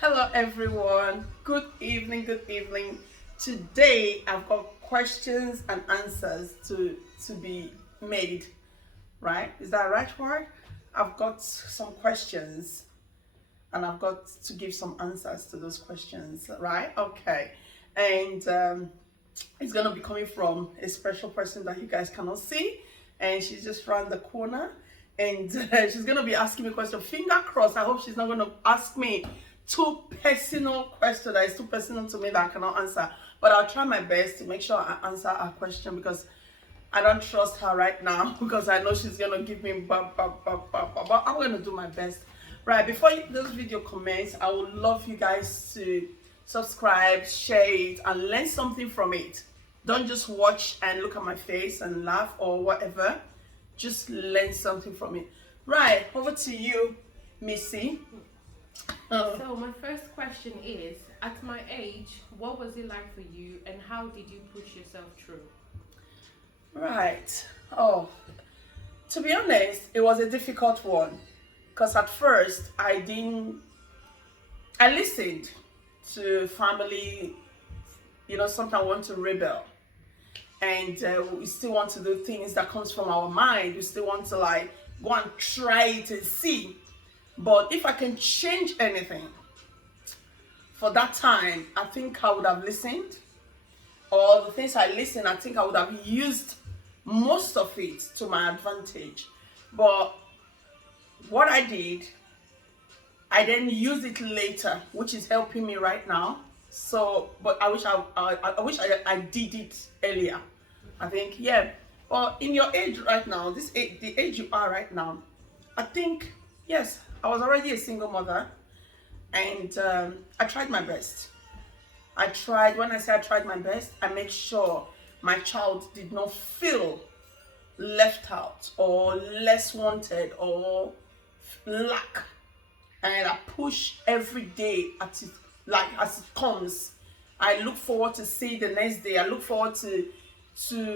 Hello everyone. Good evening, good evening. Today I've got questions and answers to be made, right? Is that right word? I've got some questions and I've got to give some answers to those questions, right? Okay. And it's going to be coming from a special person that you guys cannot see, and she's just around the corner, and she's going to be asking me a question. Finger crossed, I hope she's not going to ask me too personal question that is too personal to me that I cannot answer, but I'll try my best to make sure I answer her question, because I don't trust her right now because I know she's gonna give me but I'm gonna do my best. Right, before this video commence, I would love you guys to subscribe, share it, and learn something from it. Don't just watch and look at my face and laugh or whatever. Just learn something from it. Right, over to you, Missy. So my first question is, at my age, what was it like for you and how did you push yourself through? Right. Oh, to be honest, it was a difficult one because at first I listened to family, sometimes want to rebel, and we still want to do things that comes from our mind. We still want to like go and try it and see. But if I can change anything for that time, I think I would have listened. Or the things I listened, I think I would have used most of it to my advantage. But what I did, I then used it later, which is helping me right now. So, but I wish I did it earlier. I think, yeah. Well, in your age right now, the age you are right now, I think, yes, I was already a single mother, and I tried my best. When I say I tried my best, I make sure my child did not feel left out or less wanted or lack. And I push every day as it comes. I look forward to see the next day. I look forward to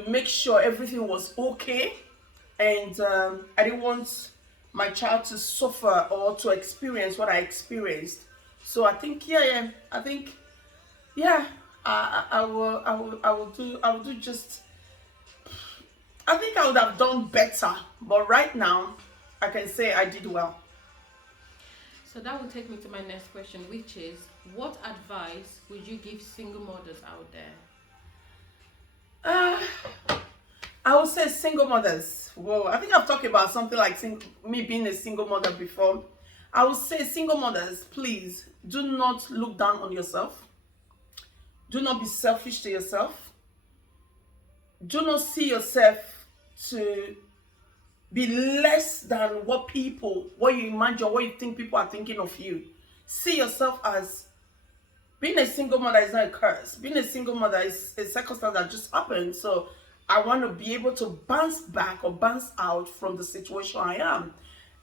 make sure everything was okay. And I didn't want my child to suffer or to experience what I experienced. So I think, yeah, I will do just, I think I would have done better, but right now I can say I did well. So that will take me to my next question, which is, what advice would you give single mothers out there? uh, I would say single mothers. Whoa, I think I've talked about something like me being a single mother before. I would say single mothers, please do not look down on yourself. Do not be selfish to yourself. Do not see yourself to be less than what you imagine, what you think people are thinking of you. See yourself as being a single mother is not a curse. Being a single mother is a circumstance that just happened. So I want to be able to bounce back or bounce out from the situation I am.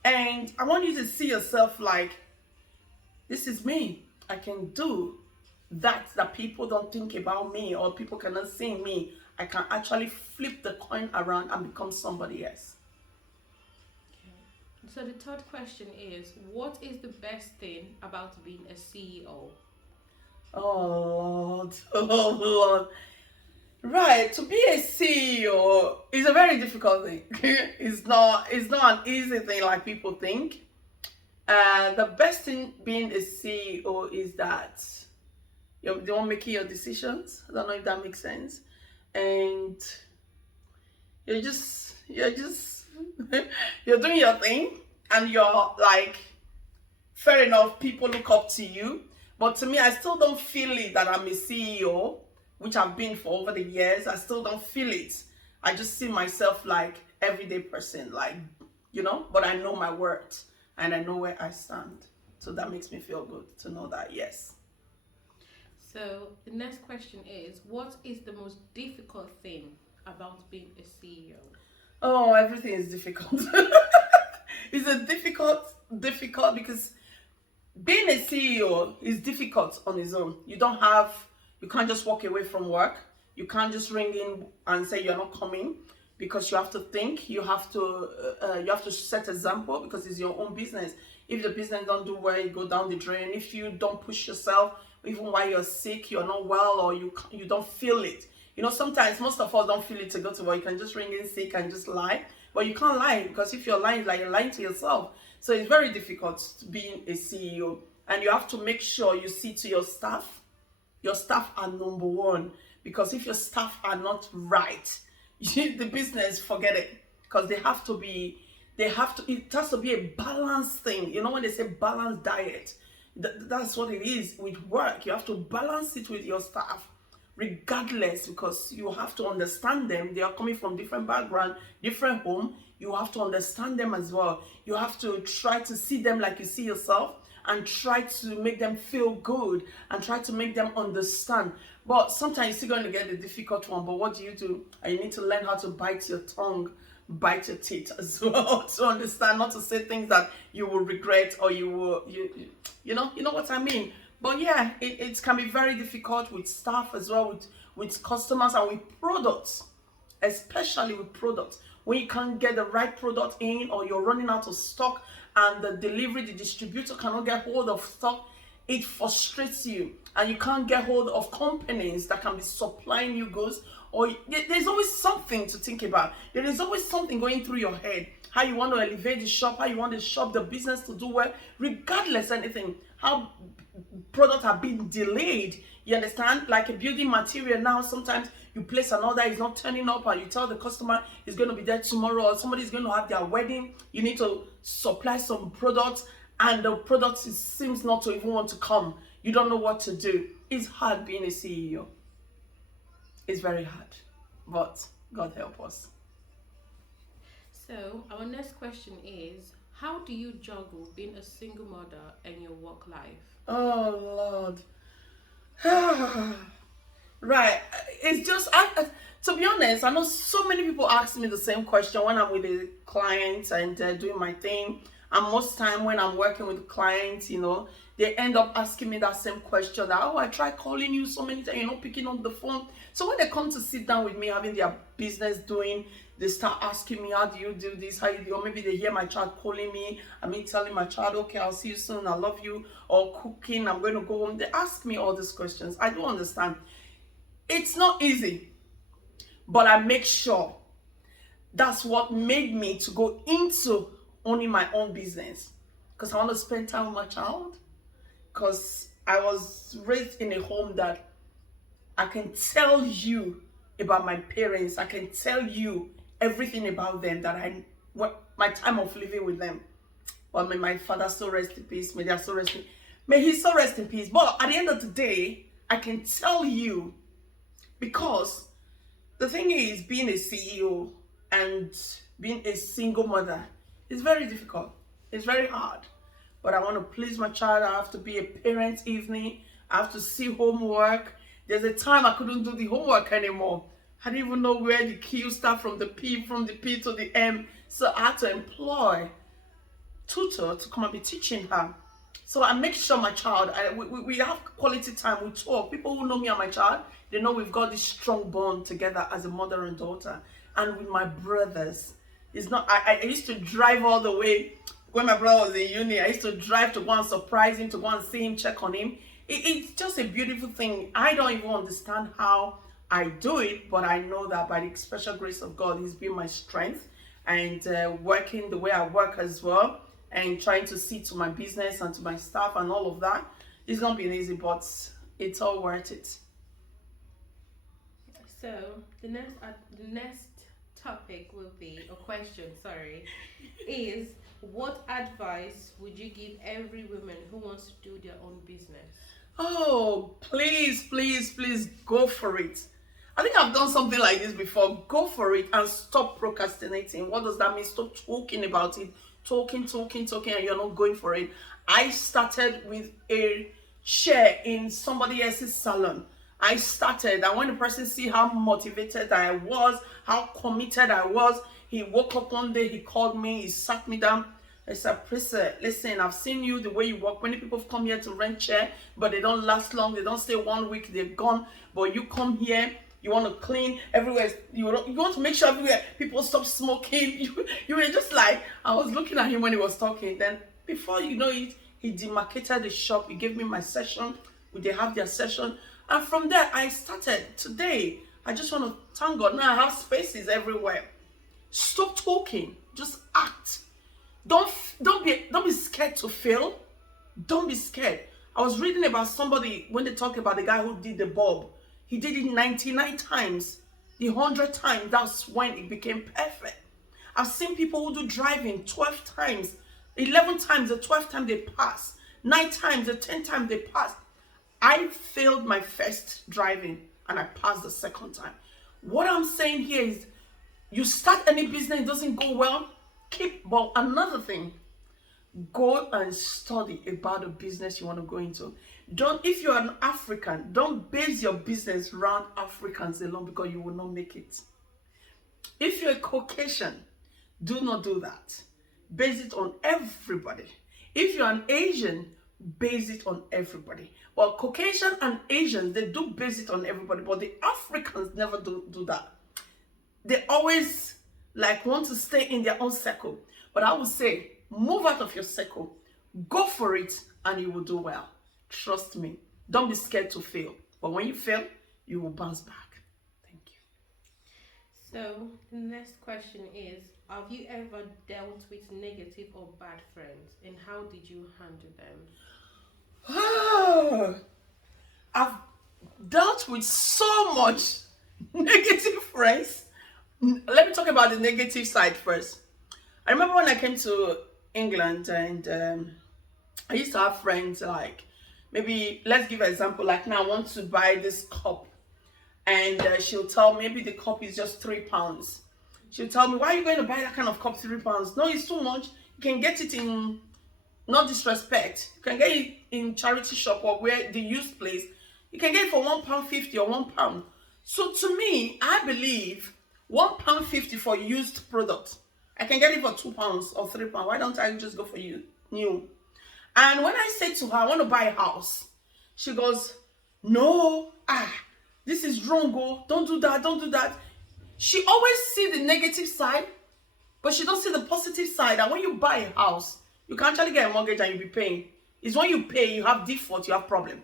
And I want you to see yourself like, this is me. I can do that people don't think about me or people cannot see me. I can actually flip the coin around and become somebody else. Okay. So the third question is, what is the best thing about being a CEO? Oh Lord, oh Lord. Right, to be a CEO is a very difficult thing. It's not an easy thing like people think. The best thing being a CEO is that you're the one making your decisions. I don't know if that makes sense. And you're just you're doing your thing, and you're like, fair enough, people look up to you. But to me, I still don't feel it that I'm a CEO, which I've been for over the years. I still don't feel it. I just see myself like everyday person, like, but I know my worth and I know where I stand. So that makes me feel good to know that, yes. So the next question is, what is the most difficult thing about being a CEO? Oh, everything is difficult. It's a difficult because being a CEO is difficult on its own. You can't just walk away from work. You can't just ring in and say you're not coming, because you have to think. You have to set example because it's your own business. If the business don't do well, you go down the drain. If you don't push yourself, even while you're sick, you're not well, or you don't feel it. Sometimes most of us don't feel it to go to work. You can just ring in sick and just lie. But you can't lie, because if you're lying, like you're lying to yourself. So it's very difficult being a CEO. And you have to make sure you see to your staff. Your staff are number one. Because if your staff are not right, the business, forget it. Because it has to be a balanced thing. When they say balanced diet, that's what it is with work. You have to balance it with your staff, regardless, because you have to understand them. They are coming from different background, different home. You have to understand them as well. You have to try to see them like you see yourself, and try to make them feel good, and try to make them understand. But sometimes you're still going to get the difficult one. But what do? And you need to learn how to bite your tongue, bite your teeth as well, to understand, not to say things that you will regret, or you know what I mean. But yeah, it can be very difficult with staff as well, with customers, and with products, especially with products. When you can't get the right product in, or you're running out of stock, and the distributor cannot get hold of stock, it frustrates you, and you can't get hold of companies that can be supplying you goods. Or there's always something to think about. There is always something going through your head. How you want to elevate the shop, how you want the shop, the business to do well, regardless anything. How products are being delayed. You understand? Like a building material now, sometimes you place an order, it's not turning up, and you tell the customer it's going to be there tomorrow, or somebody's going to have their wedding. You need to supply some products, and the product seems not to even want to come. You don't know what to do. It's hard being a CEO. It's very hard, but God help us. So our next question is, how do you juggle being a single mother and your work life? Oh Lord. Right. It's just, to be honest, I know so many people ask me the same question when I'm with a client and doing my thing. And most time when I'm working with clients, they end up asking me that same question. That, I tried calling you so many times, you're not picking up the phone. So when they come to sit down with me, having their business doing, they start asking me, how do you do this? How you do? Or maybe they hear my child calling me. Telling my child, okay, I'll see you soon. I love you. Or cooking, I'm going to go home. They ask me all these questions. I don't understand. It's not easy, but I make sure. That's what made me to go into owning my own business, because I want to spend time with my child, because I was raised in a home that I can tell you about my parents. I can tell you everything about them, my time of living with them. Well, may my father so rest in peace. May he so rest in peace. But at the end of the day, I can tell you, because the thing is, being a CEO and being a single mother is very difficult. It's very hard. But I want to please my child. I have to be a parent evening. I have to see homework. There's a time I couldn't do the homework anymore. I didn't even know where the Q start from the P to the M. So I had to employ tutor to come and be teaching her. So I make sure my child, we have quality time, we talk. People who know me and my child, they know we've got this strong bond together as a mother and daughter. And with my brothers, it's not, I used to drive all the way. When my brother was in uni, I used to drive to go and surprise him, to go and see him, check on him. It's just a beautiful thing. I don't even understand how I do it, but I know that by the special grace of God, He's been my strength. And working the way I work as well, and trying to see to my business and to my staff and all of that, it's not been easy, but it's all worth it. So the next topic will be, a question, is what advice would you give every woman who wants to do their own business? Oh, please, please, please go for it. I think I've done something like this before. Go for it and stop procrastinating. What does that mean? Stop talking about it. Talking, and you're not going for it. I started with a share in somebody else's salon. I started, and when the person see how motivated I was, how committed I was, he woke up one day, he called me, he sat me down. I said, Priscilla, listen, I've seen you, the way you work. Many people come here to rent chair, but they don't last long. They don't stay 1 week, they're gone. But you come here, you want to clean everywhere. You want to make sure everywhere people stop smoking. You were just like, I was looking at him when he was talking. Then before you know it, he demarcated the shop. He gave me my session. They have their session. And from there, I started. Today, I just want to thank God. Now I have spaces everywhere. Stop talking. Just act. Don't be scared to fail. Don't be scared. I was reading about somebody when they talk about the guy who did the bulb. He did it 99 times. The 100th time, that's when it became perfect. I've seen people who do driving 12 times, 11 times, the 12th time they pass, 9 times, the 10th time they pass. I failed my first driving and I passed the second time. What I'm saying here is, you start any business, it doesn't go well, but another thing, go and study about the business you want to go into. If you're an African, don't base your business around Africans alone, because you will not make it. If you're a Caucasian, do not do that. Base it on everybody. If you're an Asian, base it on everybody. Well, Caucasian and Asians, they do base it on everybody, but the Africans never do that. They always want to stay in their own circle. But I would say, move out of your circle, go for it, and you will do well. Trust me. Don't be scared to fail. But when you fail, you will bounce back. Thank you. So the next question is, have you ever dealt with negative or bad friends, and how did you handle them? I've dealt with so much negative friends. Let me talk about the negative side first. I remember when I came to England, and I used to have friends maybe, let's give an example, now I want to buy this cup, and she'll tell me maybe the cup is just £3. She'll tell me, why are you going to buy that kind of cup, £3? No, it's too much. You can get it in, not disrespect, you can get it in charity shop or where the used place. You can get it for £1.50 or £1. So to me, I believe £1.50 for used product, I can get it for £2 or £3. Why don't I just go for new? And when I said to her, I want to buy a house, she goes, no, this is wrong, don't do that. She always see the negative side, but she don't see the positive side. And when you buy a house, you can actually get a mortgage and you'll be paying. It's when you pay, you have default, you have problem.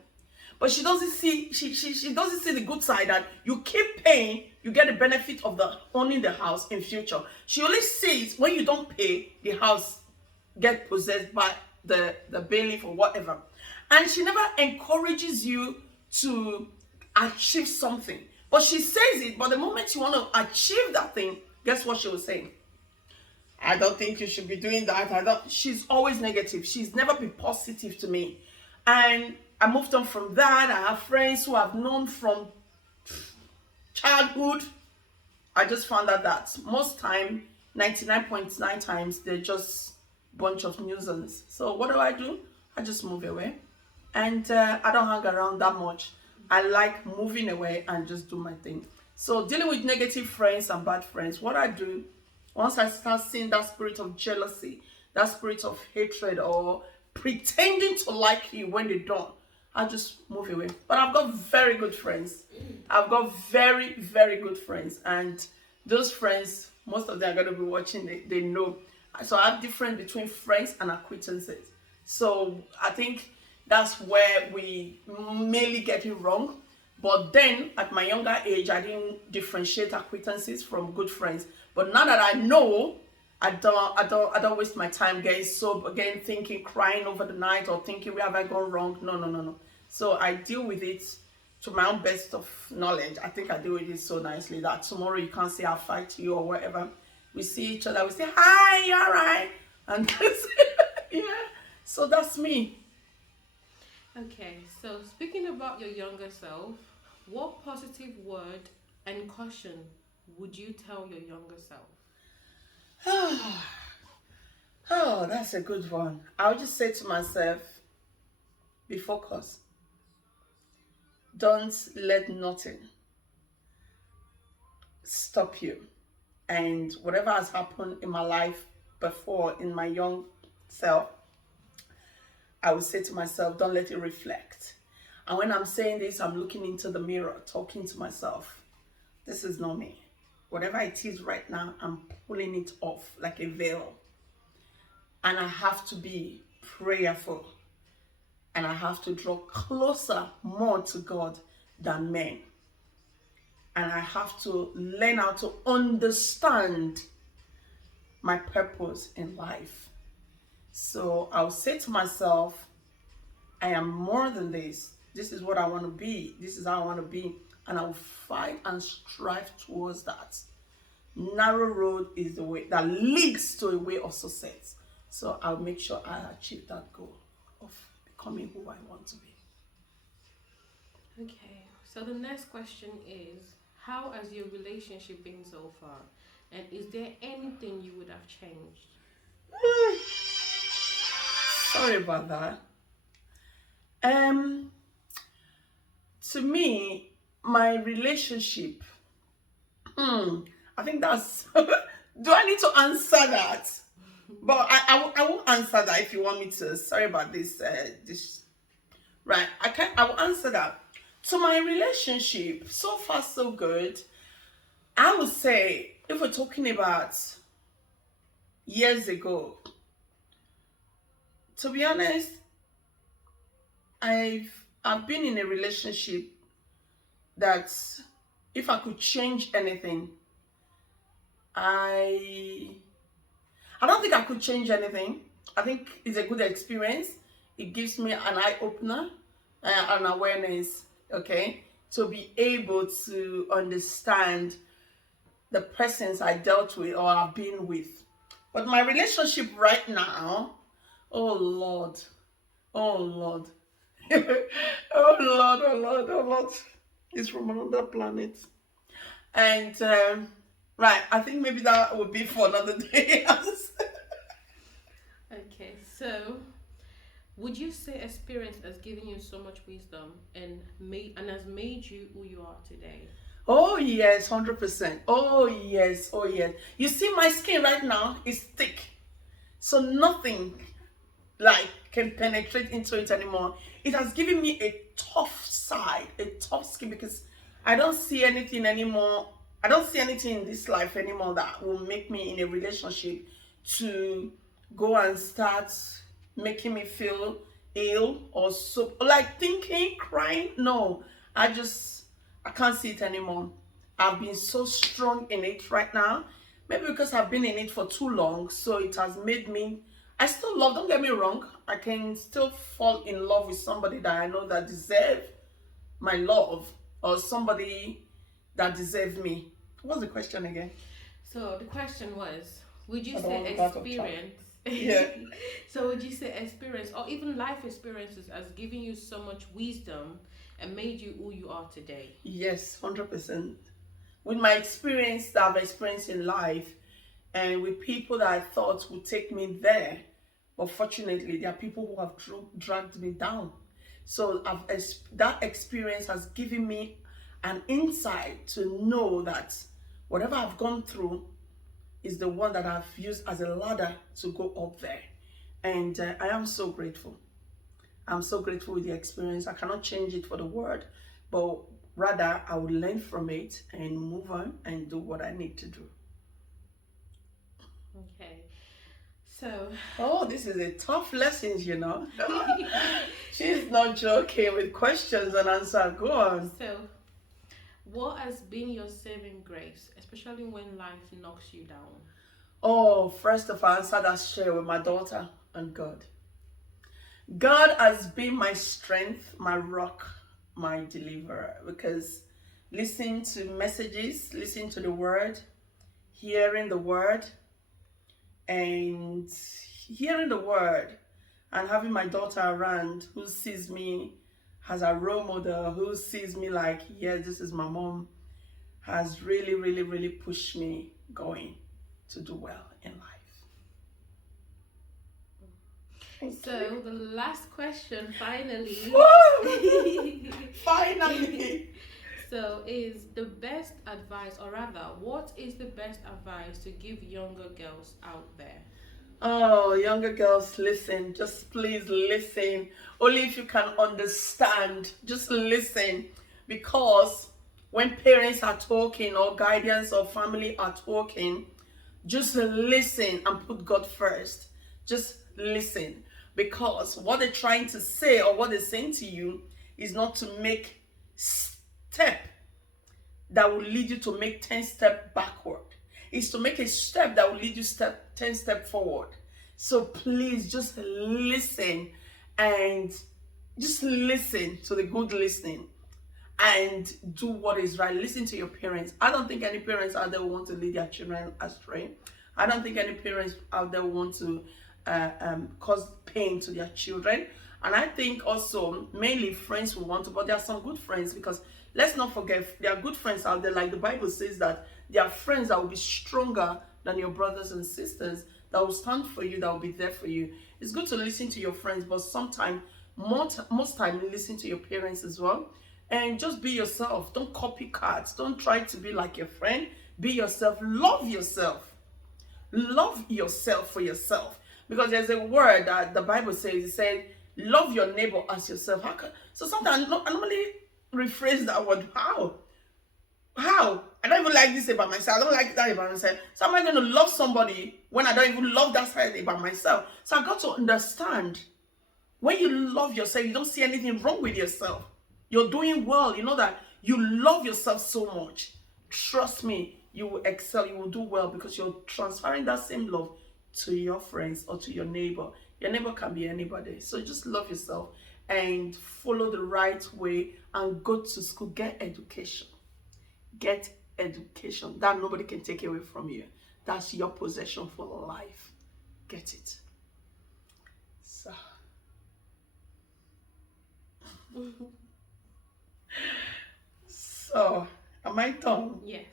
But she doesn't see the good side, that you keep paying, you get the benefit of owning the house in future. She only sees when you don't pay, the house get possessed by the bailiff or whatever. And she never encourages you to achieve something. But she says it, but the moment you want to achieve that thing, guess what she will say? I don't think you should be doing that. She's always negative. She's never been positive to me. And I moved on from that. I have friends who I've known from childhood. I just found out that most time, 99.9 times, they're just bunch of nuisance. So what do? I just move away. And I don't hang around that much. I like moving away and just do my thing. So dealing with negative friends and bad friends, what I do, once I start seeing that spirit of jealousy, that spirit of hatred, or pretending to like you when they don't, I just move away. But I've got very good friends. I've got very, very good friends. And those friends, most of them are going to be watching, they know. So I have difference between friends and acquaintances. So I think that's where we mainly get it wrong. But then at my younger age, I didn't differentiate acquaintances from good friends. But now that I know, I don't waste my time getting sober, again thinking, crying over the night, or thinking, where have I gone wrong? No. So I deal with it to my own best of knowledge. I think I deal with it so nicely that tomorrow you can't say I'll fight you or whatever. We see each other, we say, hi, you all right? And yeah, so that's me. Okay, so speaking about your younger self, what positive word and caution would you tell your younger self? Oh, that's a good one. I'll just say to myself, be focused. Don't let nothing stop you. And whatever has happened in my life before, in my young self, I would say to myself, don't let it reflect. And when I'm saying this, I'm looking into the mirror, talking to myself. This is not me. Whatever it is right now, I'm pulling it off like a veil. And I have to be prayerful, and I have to draw closer more to God than men. And I have to learn how to understand my purpose in life. So I'll say to myself, I am more than this. This is what I want to be. This is how I want to be. And I'll fight and strive towards that. Narrow road is the way that leads to a way of success. So I'll make sure I achieve that goal of becoming who I want to be. Okay, so the next question is, how has your relationship been so far? And is there anything you would have changed? Sorry about that. To me, my relationship, I think that's, do I need to answer that? But I will answer that if you want me to. Sorry about this, right, I will answer that. So my relationship, so far so good. I would say, if we're talking about years ago, to be honest, I've been in a relationship that if I could change anything, I don't think I could change anything. I think it's a good experience. It gives me an eye opener, an awareness, okay, to be able to understand the persons I dealt with or have been with. But my relationship right now, oh Lord, oh Lord, oh Lord, oh Lord, oh Lord, it's from another planet. And right, I think maybe that would be for another day. Okay, so would you say experience has given you so much wisdom and has made you who you are today? Oh yes, 100%. Oh yes, oh yes. You see, my skin right now is thick, so nothing like can penetrate into it anymore. It has given me a tough side, a tough skin, because I don't see anything anymore. I don't see anything in this life anymore that will make me in a relationship to go and start making me feel ill or so, like thinking, crying. No, I can't see it anymore. I've been so strong in it right now. Maybe because I've been in it for too long, so it has made me. I still love, don't get me wrong, I can still fall in love with somebody that I know that deserve my love, or somebody that deserves me. What's the question again? So the question was, would you I don't want say to back up experience? Yeah. So would you say experience or even life experiences has given you so much wisdom and made you who you are today? Yes, 100%. With my experience that I've experienced in life, and with people that I thought would take me there, but fortunately, there are people who have dragged me down. So that experience has given me an insight to know that whatever I've gone through is the one that I've used as a ladder to go up there. And I am so grateful. I'm so grateful with the experience. I cannot change it for the world, but rather I will learn from it and move on and do what I need to do. Okay. So, oh, this is a tough lesson, you know. She's not joking with questions and answer. Go on. So, what has been your saving grace, especially when life knocks you down? Oh, first of all, answer that share with my daughter and God. God has been my strength, my rock, my deliverer. Because listening to messages, listening to the word, hearing the word, and having my daughter around who sees me as a role model, who sees me like, yeah, this is my mom, has really, really, really pushed me going to do well in life. So the last question, finally. Finally. So is the best advice, or rather, what is the best advice to give younger girls out there? Oh, younger girls, listen. Just please listen. Only if you can understand. Just listen. Because when parents are talking or guardians or family are talking, just listen and put God first. Just listen. because what they're trying to say or what they're saying to you is not to make step that will lead you to make 10 steps backward. It's to make a step that will lead you 10 steps forward. So please just listen, and just listen to the good listening and do what is right. Listen to your parents. I don't think any parents out there want to lead their children astray. I don't think any parents out there want to cause pain to their children. And I think also mainly friends will want to, but there are some good friends, because let's not forget there are good friends out there. Like the Bible says that there are friends that will be stronger than your brothers and sisters, that will stand for you, that will be there for you. It's good to listen to your friends, but sometimes, most time, listen to your parents as well. And just be yourself. Don't copycat. Don't try to be like your friend. Be yourself. Love yourself. Love yourself for yourself. Because there's a word that the Bible says. It says, love your neighbor as yourself. So sometimes I normally rephrase that word. How? I don't even like this about myself. I don't like that about myself. So am I going to love somebody when I don't even love that side about myself? So I got to understand, when you love yourself, you don't see anything wrong with yourself. You're doing well. You know that you love yourself so much. Trust me, you will excel. You will do well, because you're transferring that same love to your friends or to your neighbor. Your neighbor can be anybody. So just love yourself and follow the right way and go to school. Get education. Get education. That nobody can take away from you. That's your possession for life. Get it. So, am I done? Yes,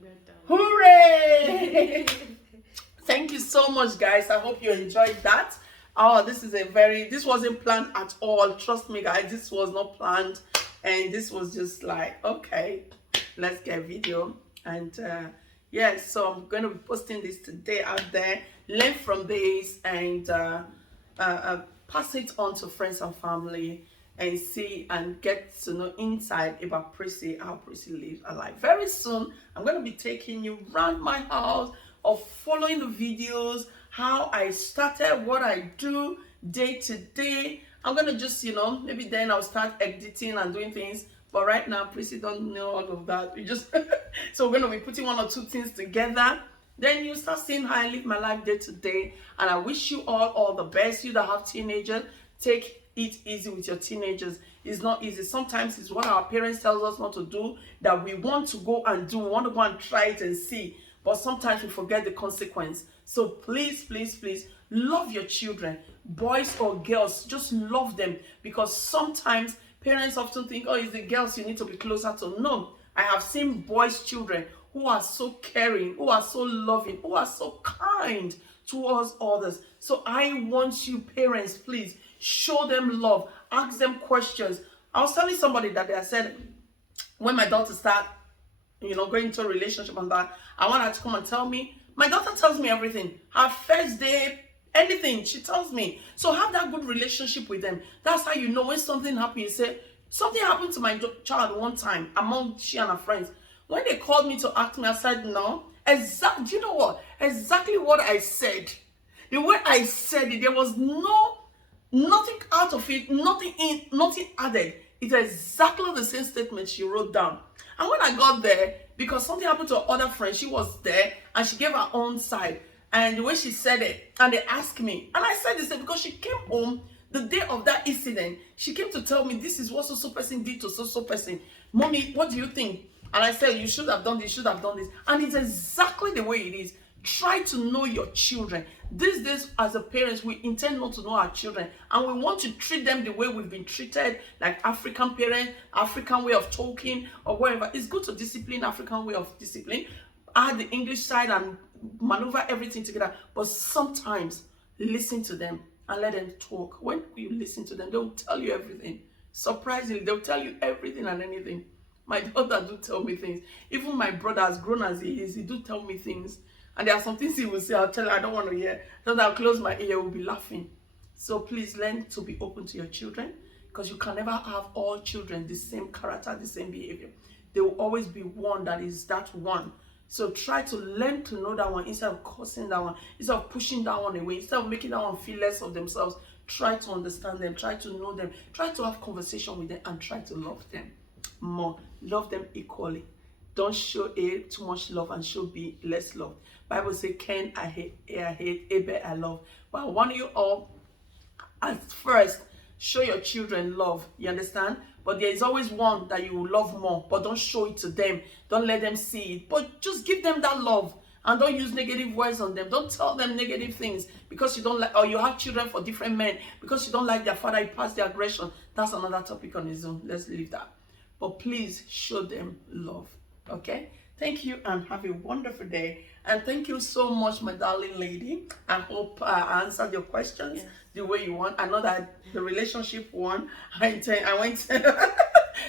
we're done. Hooray! Thank you so much, guys. I hope you enjoyed that. Oh, this wasn't planned at all. Trust me, guys, this was not planned. And this was just like, okay, let's get a video. And yes, so I'm going to be posting this today out there. Learn from this and pass it on to friends and family, and see and get to know inside about Prissy, how Prissy lives her life. Very soon, I'm going to be taking you around my house, of following the videos, how I started, what I do day to day. I'm going to just, maybe then I'll start editing and doing things. But right now, Prissy don't know all of that. We just so we're going to be putting one or two things together. Then you start seeing how I live my life day to day. And I wish you all the best. You that have teenagers, take it easy with your teenagers. It's not easy. Sometimes it's what our parents tell us not to do that we want to go and do. We want to go and try it and see. But sometimes we forget the consequence. So please, please, please, love your children. Boys or girls, just love them. Because sometimes parents often think, oh, it's the girls you need to be closer to. No, I have seen boys' children who are so caring, who are so loving, who are so kind towards others. So I want you, parents, please, show them love. Ask them questions. I was telling somebody that I said, when my daughter started, going into a relationship and that, I want her to come and tell me. My daughter tells me everything. Her first day, anything, she tells me. So have that good relationship with them. That's how you know when something happens. You say, something happened to my child one time among she and her friends. When they called me to ask me, I said, no. Do you know what? Exactly what I said. The way I said it, there was nothing out of it, nothing in, nothing added. It's exactly the same statement she wrote down. And when I got there, because something happened to her other friend, she was there and she gave her own side. And the way she said it, and they asked me, and I said this because she came home the day of that incident. She came to tell me, this is what so person did to so person. Mommy, what do you think? And I said, you should have done this, you should have done this. And it's exactly the way it is. Try to know your children. These days, as a parents, we intend not to know our children. And we want to treat them the way we've been treated, like African parents, African way of talking, or whatever. It's good to discipline, African way of discipline. Add the English side and maneuver everything together. But sometimes, listen to them and let them talk. When you listen to them, they'll tell you everything. Surprisingly, they'll tell you everything and anything. My daughter do tell me things. Even my brother, as grown as he is, he do tell me things. And there are some things he will say, I'll tell her, I don't want to hear. Then I'll close my ear, we'll be laughing. So please learn to be open to your children, because you can never have all children the same character, the same behavior. There will always be one that is that one. So try to learn to know that one instead of cursing that one, instead of pushing that one away, instead of making that one feel less of themselves. Try to understand them, try to know them, try to have conversation with them, and try to love them more. Love them equally. Don't show A too much love and show B less love. Bible says, Cain I hate, Abel I love. But I want you all, at first, show your children love. You understand? But there is always one that you will love more, but don't show it to them. Don't let them see it. But just give them that love. And don't use negative words on them. Don't tell them negative things because you don't like, or you have children for different men because you don't like their father, you pass the aggression. That's another topic on its own. Let's leave that. But please show them love. Okay? Thank you and have a wonderful day. And thank you so much, my darling lady. I hope I answered your questions the way you want. I know that the relationship one, I went.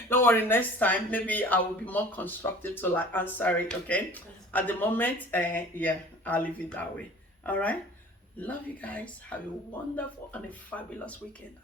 Don't worry, next time maybe I will be more constructive to like answer it. Okay? At the moment, yeah, I'll leave it that way. All right? Love you guys. Have a wonderful and a fabulous weekend.